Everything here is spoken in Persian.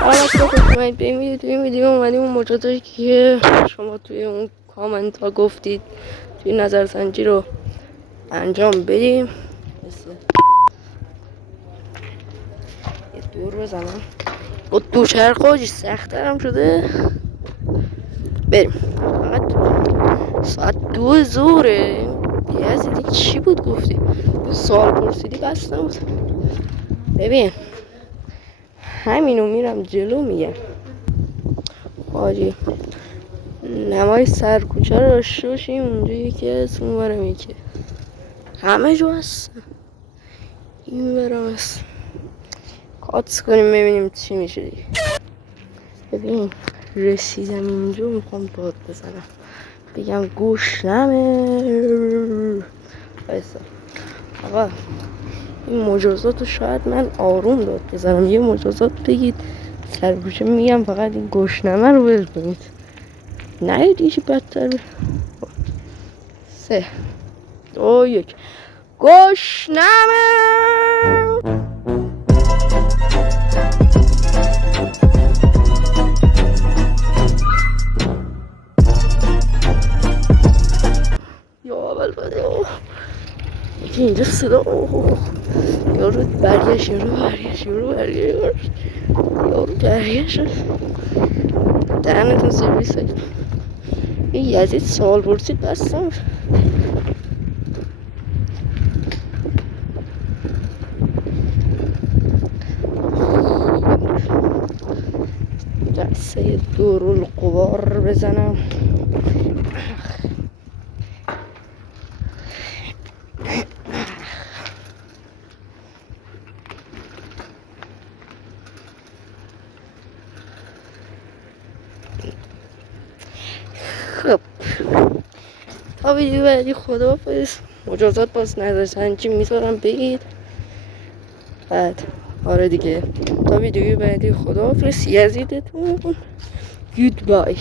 سلامت خوش اومدید به این ویدیو اومدیم اون مجازاتی که شما توی اون کامنت ها گفتید توی نظرسنجی رو انجام بدیم. یه دور بزنم با دوچرخه حاجی سخت‌ترم شده. بریم. فقط ساعت 2 ظهره. بیازیدی چی بود گفتی؟ سوال پرسیدی بس نبود. ببین همینو میرم جلو میگم حاجی نمای سرکوچه رو داشته باشیم اونجا یکی هست اون برم یکی همه جو هست این برم هست کاتس کنیم ببینیم چی میشه دیگه. ببین رسیدم اینجا میخوام داد بزنم بگم گوشنمه بایستا. آقا این مجازات رو شاید من آروم داد بزنم یه مجازات بگید سرکوچه میگم فقط این گوشنمه رو ول کنید نه دیشی بدتر 3 2 1 گوشنمه. یا اول بده اینجا صدا یارو برگشت یارو برگشت دهنتون سرویس این یزید سوال پرسید بستم جلسه دورالقوار بزنم. خب تا ویدیو بعدی خداحافظ. مجازات باز نظرسنجی میذارم بگید بعد آره دیگه تا ویدیو بعدی خداحافظ. یزیدتون گود بای.